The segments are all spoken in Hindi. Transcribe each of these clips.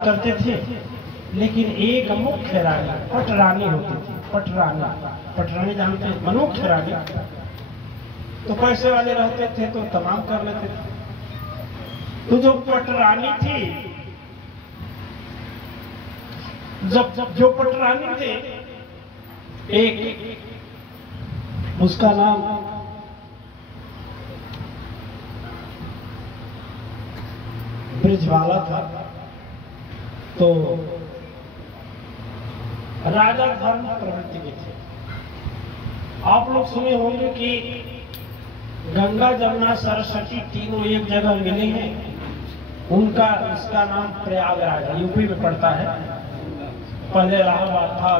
करते थे, लेकिन एक मुख्य रानी पटरानी होती थी। पटरानी जानते हैं, मुख्य रानी। तो पैसे वाले रहते थे तो तमाम कर लेते थे। तो जो पटरानी थी, जो पटरानी थे, एक उसका नाम ब्रिजवाला था। तो राजा धर्म प्रवृत्ति के थे। आप लोग सुने होंगे कि गंगा जमुना सरस्वती तीनों एक जगह मिले हैं। उसका नाम प्रयागराज है, यूपी में पड़ता है। पहले इलाहाबाद था,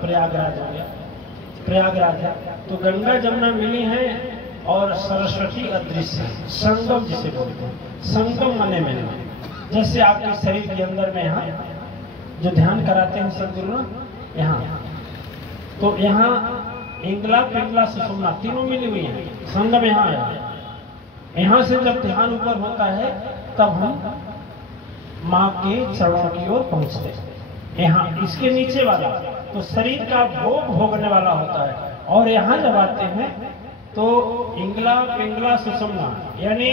प्रयागराज हो गया। प्रयागराज है। तो गंगा जमुना मिली हैं और सरस्वती अदृश्य, संगम जिसे बोलते हैं। संगम माने मिलना। जैसे आपके शरीर के अंदर में यहाँ जो ध्यान कराते हैं सदगुरु, यहाँ तो यहाँ इंगला पिंगला सुषुम्ना तीनों मिली हुई है। संगम यहाँ है। यहाँ से जब ध्यान ऊपर होता है तब हम माँ के चरणों की ओर पहुँचते हैं। यहाँ इसके नीचे वाला तो शरीर का भोग भोगने वाला होता है। और यहाँ जब आते हैं तो इंगला पिंगला सुषुम्ना यानी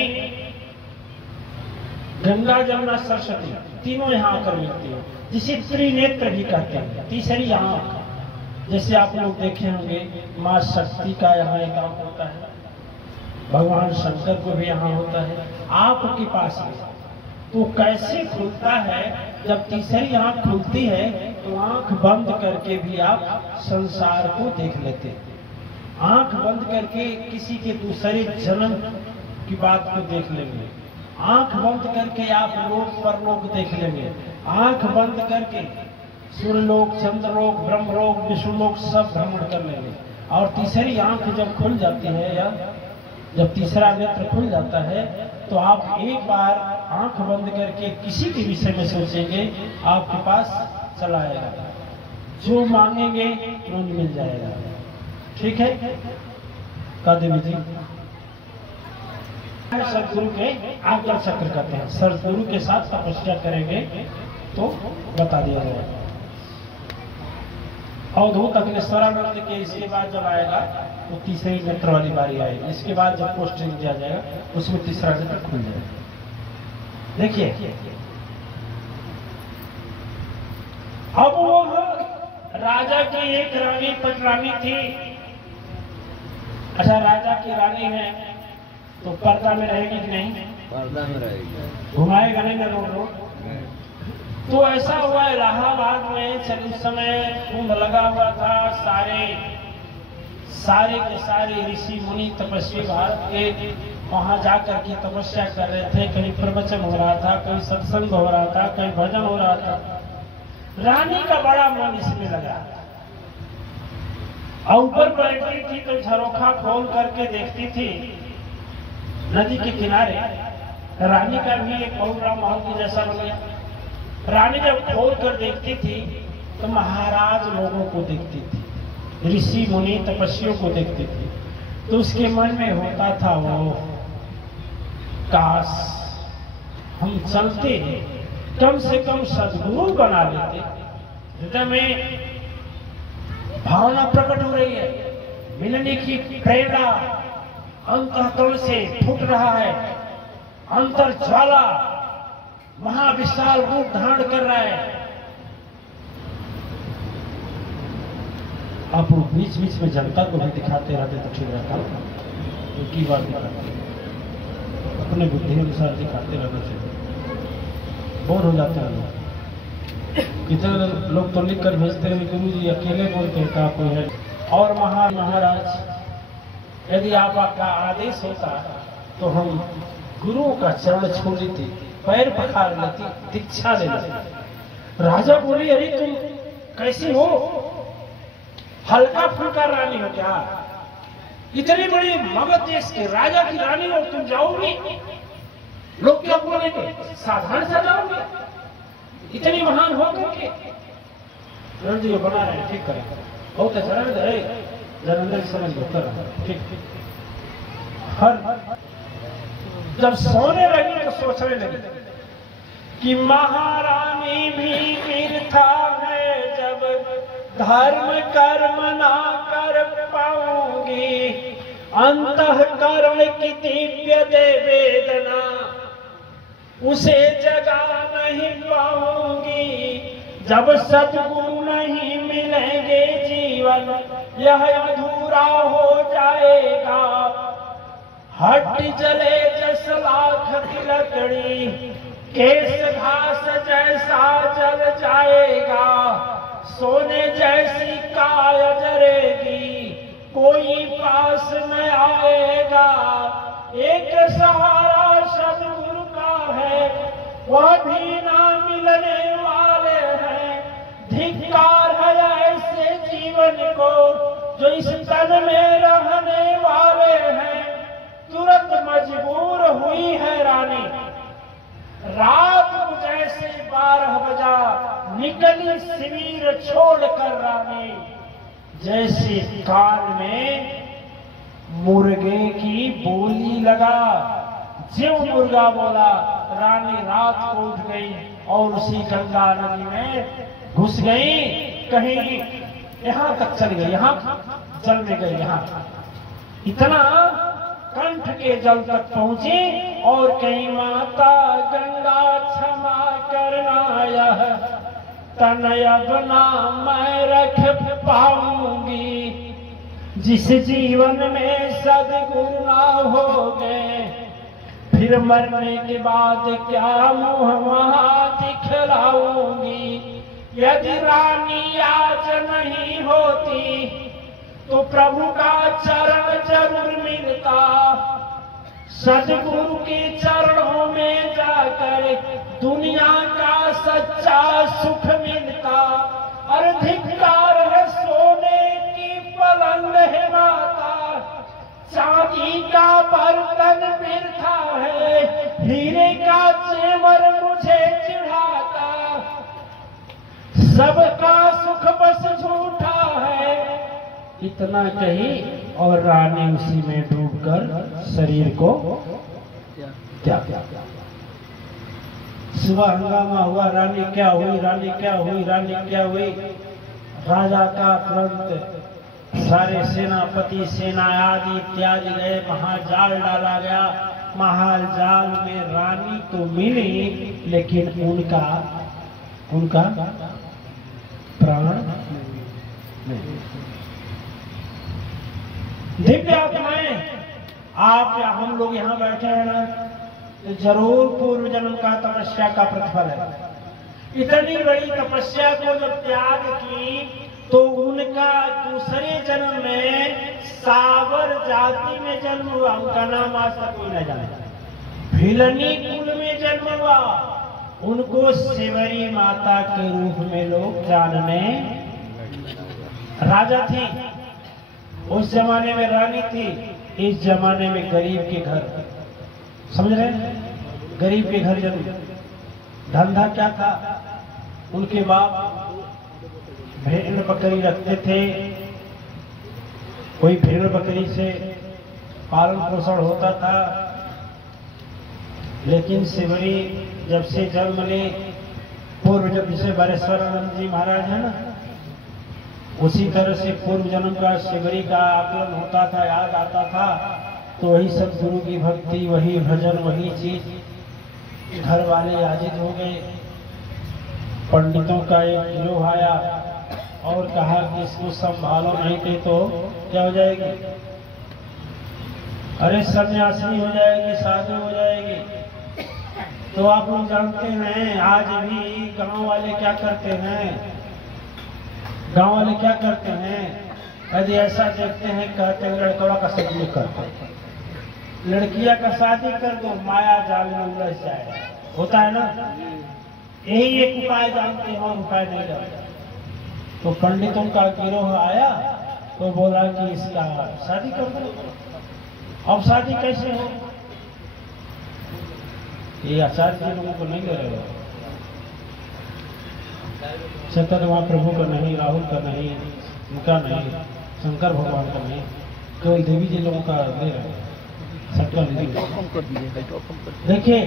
गंगा जमुना सरस्वती तीनों यहाँ आकर मिलती है, जिसे त्रिनेत्र भी कहते हैं। तीसरी यहाँ जैसे आप लोग देखे होंगे माँ शक्ति का यहाँ एक काम होता है, भगवान शंकर को भी यहाँ होता है। आपके पास में तो कैसे खुलता है? जब तीसरी आंख खुलती है तो आंख बंद करके भी आप संसार को देख लेते हैं। आंख बंद करके किसी के दूसरे जन्म की बात को देख लेंगे। आंख बंद करके आप लोक परलोक देख लेंगे। आंख बंद करके सूर्यलोक, चंद्रलोक, ब्रह्मलोक, विष्णुलोक सब भ्रमण कर लेंगे। और तीसरी आंख जब खुल जाती है या जब तीसरा नेत्र खुल जाता है तो आप एक बार आंख बंद करके किसी के विषय में सोचेंगे, आपके पास चला आएगा। जो मांगेंगे तुरंत मिल जाएगा। ठीक है? कह देवी जी सदगुरु के आज्ञा चक्र कहते हैं। सदगुरु के साथ तपस्या करेंगे तो बता दिया जाएगा। अवधूत अग्निश्वरानंद के इसके बाद जब आएगा तो तीसरी नेत्र वाली बारी आएगी। इसके बाद जब पोस्टिंग दिया जाएगा उसमें तीसरा नेत्र खुल जाएगा। देखिए अब वो राजा की एक रानी पटरानी थी। अच्छा, राजा की रानी है तो पर्दा में रहेगी कि नहीं? पर्दा में रहेगी। घुमाएगा नहीं ना रोड। तो ऐसा हुआ इलाहाबाद में उस समय कुंभ लगा हुआ था। सारे के सारे ऋषि मुनि तपस्वी भारत के वहां जाकर के तपस्या कर रहे थे। कहीं प्रवचन हो रहा था, कहीं सत्संग हो रहा था, कहीं भजन हो रहा था। रानी का बड़ा मन इसमें लगा और ऊपर बैठती थी तो झरोखा खोल करके देखती थी नदी के किनारे। रानी का भी एक बहुत बड़ा महल की जैसा बन गया। रानी जब खोल कर देखती थी तो महाराज लोगों को देखती थी, ऋषि मुनि तपस्वियों को देखती थी। तो उसके मन में होता था वो काश हम चलते कम से कम सद्गुरु बना लेते। हृदय में भावना प्रकट हो रही है, मिलने की प्रेरणा अंतःकरण से फूट रहा है। अंतर ज्वाला महाविशाल रूप धारण कर रहा है। आप बीच बीच में जनता को भी दिखाते रहते तो ठीक रहता। उनकी बात दिखाते, अपने बुद्धि अनुसार दिखाते रहना चाहिए। बोर हो जाते हैं लोग। कितने लोग तो लिख कर भेजते हैं गुरु जी अकेले बोलते हैं का कोई है। और महाराज यदि आपका आदेश होता तो हम गुरुओं का चरण छू लेते, पैर पखार लेती, दीक्षा ले लेती। राजा बोली, अरे तुम कैसी हो? हल्का फुल्का रानी हो क्या? इतनी बड़ी मगध देश के राजा की रानी हो, तुम जाओगी? लोग क्या बोलेंगे? साधारण सा जाओगे? इतनी महान हो करके रणजी बना रहे, ठीक करें, बहुत अच्छा है। जलंधर समझ लो कर ठीक। हर जब सोने लगी तो सोचने लगी कि महारानी धर्म कर्म ना कर पाऊंगी, अंतःकरण की दिव्य दे वेदना, उसे जगा नहीं पाऊंगी। जब सद्गुरु नहीं मिलेंगे जीवन यह अधूरा हो जाएगा। हट जले जस लाख की लकड़ी, केस घास जैसा जल जाएगा। सोने जैसी काय जरेगी, कोई पास न आएगा। एक सहारा सद्गुरु का है, वह भी ना मिलने वाले हैं। धिक्कार है ऐसे जीवन को जो इस तन में रहने वाले हैं। तुरंत मजबूर हुई है रानी, रात को जैसे 12 बजा निकली शिविर छोड़कर रानी। जैसे कान में मुर्गे की बोली लगा, ज्यों मुर्गा बोला, रानी रात को उठ गई और उसी गंगा नदी में घुस गई। कहीं यहां तक चल गई, यहां जल में गई, यहां इतना कंठ के जल तक पहुंची और कहीं माता गंगा क्षमा करना, यह तन अब ना मैं रख पाऊंगी। जिस जीवन में सद्गुरु ना हो गए, फिर मरने के बाद क्या मुंह वहां दिखलाऊंगी। यदि रानी आज नहीं होती तो प्रभु का चरण जरूर मिलता। सद्गुरु के चरणों में जाकर दुनिया का सच्चा सुख मिलता। और धिक्कार है सोने की पलंग है माता, चांदी का बर्तन बिरथा है, हीरे का जेवर मुझे चिढ़ाता। सबका सुख बस झूठा है, इतना कही और रानी उसी में डूबकर शरीर को त्याग। सुबह हंगामा हुआ, रानी क्या हुई, रानी क्या हुई, रानी क्या हुई। राजा का तुरंत सारे सेनापति सेना आदि इत्यादि गए, महाजाल डाला गया। महाजाल में रानी तो मिली, लेकिन उनका प्राण नहीं। दिव्य आत्माएं, आप या हम लोग यहाँ बैठे हैं ना, तो जरूर पूर्व जन्म का तपस्या का प्रतिफल है। इतनी बड़ी तपस्या को जब त्याग की तो उनका दूसरे जन्म में सावर जाति में जन्म हुआ। उनका नाम आज तक कोई न जाने। भिलनी कुल में जन्म हुआ। उनको शिवरी माता के रूप में लोग जानने। राजा थी, उस जमाने में रानी थी, इस जमाने में गरीब के घर। समझ रहे हैं? गरीब के घर जन्म। धंधा क्या था? उनके बाप भेड़ बकरी रखते थे। कोई भेड़ बकरी से पालन पोषण होता था। लेकिन शिवरी जब से जन्म ली, पूर्व जब जिसे बरेश्वरानंद जी महाराज है ना, उसी तरह से पूर्व जन्म का शिवरी का आकलन होता था, याद आता था। तो वही सदगुरु की भक्ति, वही भजन, वही चीज। घर वाले आजिज हो गए। पंडितों का एक गिरोह आया और कहा कि इसको संभालो, नहीं थे तो क्या हो जाएगी? अरे सन्यासी हो जाएगी, साधु हो जाएगी। तो आप लोग जानते हैं आज भी गांव वाले क्या करते हैं? गांव वाले क्या करते हैं? यदि ऐसा देखते हैं, कहते हैं लड़कवा का शादी कर दो, लड़कियां का शादी कर दो, माया जाल में उलझ जाए। होता है ना? यही एक उपाय जानते हैं और उपाय नहीं जानते। तो पंडितों का गिरोह आया तो बोला कि इसका शादी कर दो। अब शादी कैसे हो? ये आचार्य जी लोगों को नहीं ले रहे हो। चैतन्य महाप्रभु का नहीं, राहुल का नहीं, उनका नहीं, शंकर भगवान का नहीं, केवल देवी जी लोगों का ले रहे हैं। सबका नहीं। देखिए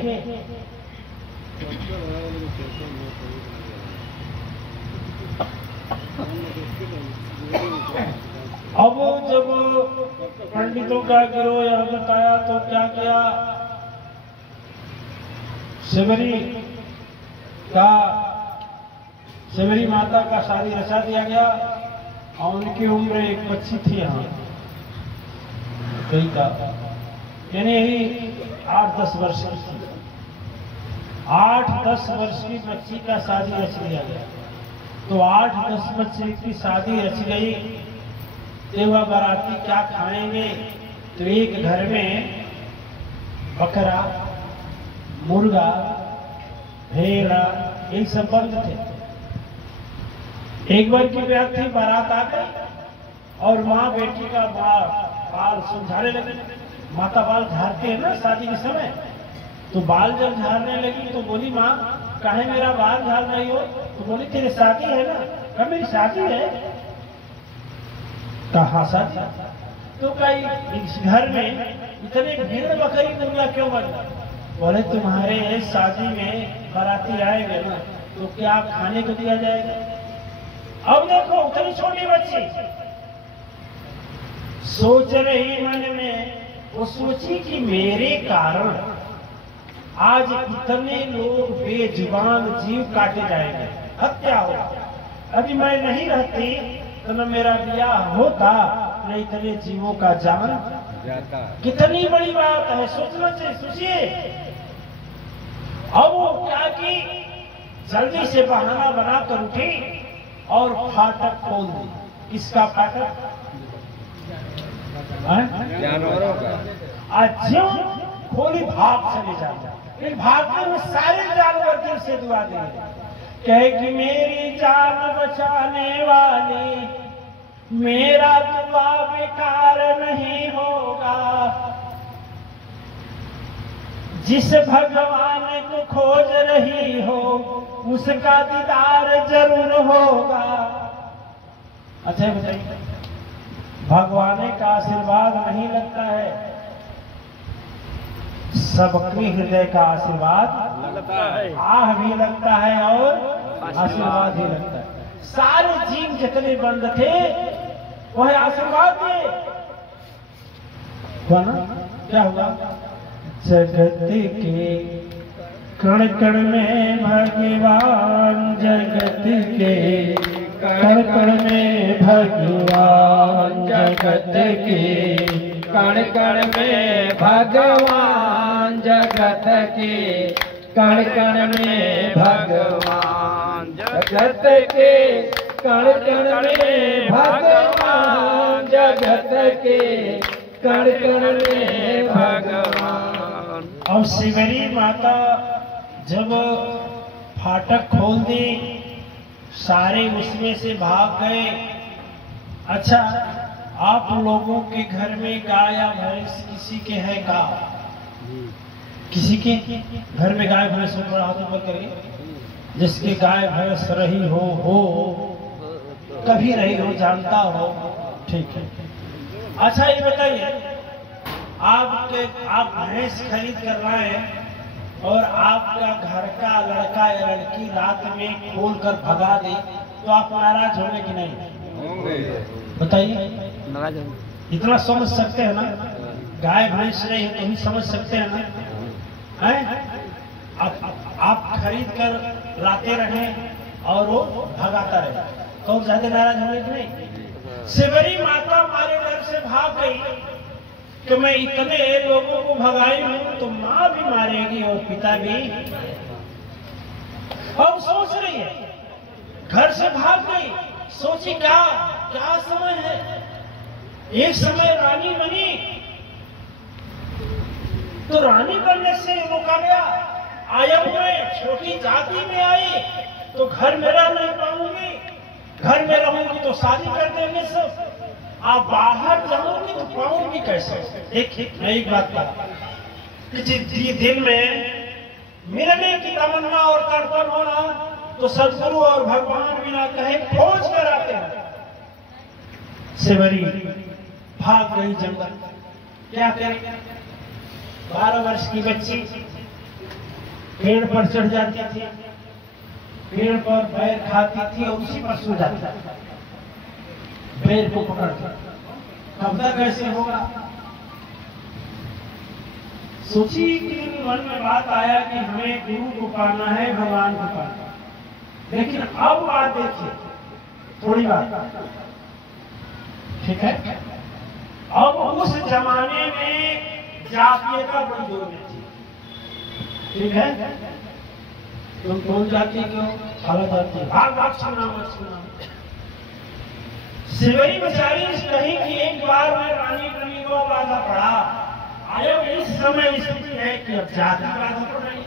अब जब पंडितों का गिरोह यहाँ बताया तो क्या किया, शिवरी माता का शादी रचा दिया गया और उनकी उम्र एक बच्ची थी यहाँ कहीं का, यानी यही 8-10 वर्ष की थी। 8-10 वर्ष की बच्ची का शादी रच दिया गया। तो 8-10 बच्चे की शादी रच गई तो वह बाराती क्या खाएंगे, तो एक घर में बकरा, मुर्गा, भेड़ा यही सब बंद थे। एक बार की बात थी, बारात आ गई और माँ बेटी का बाल सुझाने लगे। माता बाल झाड़ती है ना शादी के समय, तो बाल जब झाड़ने लगी तो बोली, माँ काहे मेरा बाल झाड़ रही हो? तो बोली, तेरी शादी है ना? कहा मेरी शादी है। कहा शादी? तो कई इस घर में इतने भीड़ बकरी मुर्गा क्यों बन? बोले तुम्हारे शादी में बाराती आएंगे ना, तो क्या खाने को दिया जाएगा? अब देखो उतनी छोटी बच्ची सोच रही मन में, वो सोची कि मेरे कारण आज इतने लोग बेजुबान जीव काटे जाएंगे, हत्या हो। अभी मैं नहीं रहती तो न मेरा ब्याह होता, न इतने जीवों का जान जाता। कितनी बड़ी बात है, सोचना चाहिए। सोचिए, अब वो क्या की, जल्दी से बहाना बनाकर उठी और फाटक खोल दी। किसका फाटक? जानवरों का। आज खोली, भाग चले जाता। फिर भागने में सारे जानवर दिल से दुआ देंगे, कहे कि मेरी जान बचाने वाली, मेरा दुआ बेकार नहीं होगा। जिस भगवान को खोज रही हो उसका दीदार जरूर होगा। अच्छा बताइए, भगवान का आशीर्वाद नहीं लगता है, सबके हृदय का आशीर्वाद लगता है, आह भी लगता है और आशीर्वाद भी लगता है। सारे जीव जितने बंद थे वह आशीर्वाद दिए, हुआ ना? क्या हुआ? जगत के कण कण में भगवान, जगत के कण कण में भगवान, जगत के कण कण में भगवान, जगत के कण कण में भगवान, जगत के कण कण में भगवान, जगत के कण कण में भगवान। और शिवरी माता जब फाटक खोल दी, सारे उसमें से भाग गए। अच्छा, आप लोगों के घर में गाय या भैंस किसी के है का? किसी के घर में गाय भैंस हो? थोड़ा हाथ ऊपर करिए। जिसकी गाय भैंस रही हो कभी रही हो, जानता हो, ठीक है। अच्छा ये बताइए, आप भैंस खरीद कर लाए और आपका घर का लड़का या लड़की रात में खोल कर भगा दे, तो आप नाराज होंगे कि नहीं होंगे? बताइए, इतना समझ सकते हैं ना? गाय भैंस नहीं तो भी समझ सकते हैं ना? हैं? आप खरीद कर लाते रहे और वो भगाता रहे, तो ज्यादा नाराज होंगे कि नहीं? शिवरी माता हमारे डर से भाग गई कि मैं इतने लोगों को भगाई हूं, तो माँ भी मारेगी और पिता भी। अब सोच रही है, घर से भाग गई, सोची क्या समय है। एक समय रानी बनी, तो रानी बनने से रोका गया। आयब में छोटी जाति में आई तो घर में रह नहीं पाऊंगी, घर में रहूंगी तो शादी कर देंगे सब, आप बाहर जाओगे तो पाऊंगी कैसे? देखिए, एक बात था कि दिल में मिलने की तमन्ना और तड़पन होना, तो सदगुरु और भगवान बिना कहे खोज कर आते हैं। शिवरी भाग गई जंगल। क्या करें? 12 वर्ष की बच्ची पेड़ पर चढ़ जाती थी, पेड़ पर बैर खाती थी और उसी पर सो जाती थी। पैर को पकड़ कर। कब तक ऐसे होगा? सोचिए कि मन में बात आया कि हमें गुरु को पाना है, भगवान को पाना है। लेकिन अब बात देखिए, थोड़ी बात, ठीक है? अब उस जमाने में जातीयता बड़ी जोर में थी, ठीक है? तुम कौन जाति के हो? अलग जाति। भाग भाग सुना। सिवई बेचारी कहीं कि एक बार में रानी रमी को बाधा पड़ा। आयोग इस समय स्थिति है कि अब जाति बाधा पड़ रही,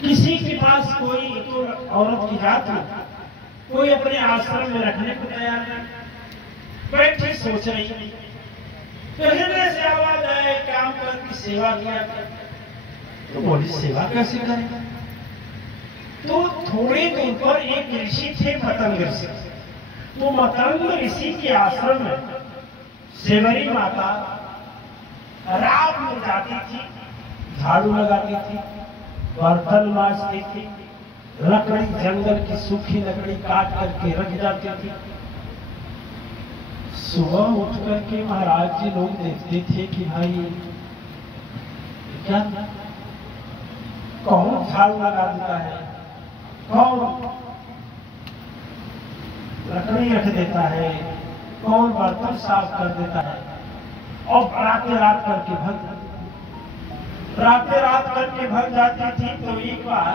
किसी के पास कोई तो औरत की जात नहीं, कोई अपने आश्रम में रखने को तैयार नहीं, बैठे सोच रही, कहने से आवाज आए काम करके सेवा किया, तो बोली सेवा कैसे करें? तो थोड़ी दूर पर एक ऋषि थे मतंग ऋषि। तो मतंग ऋषि के आश्रम में सेवरी माता रात में जाती थी, झाड़ू लगाती थी, बर्तन मांजती थी, लकड़ी जंगल की सूखी लकड़ी काट करके रख जाती थी। सुबह उठ करके महाराज जी लोग देखते थे कि भाई क्या कौन झाड़ू लगा देता है, कौन लकड़ी रख देता है, कौन बर्तन साफ कर देता है। और रात करके भग जाती थी। तो एक बार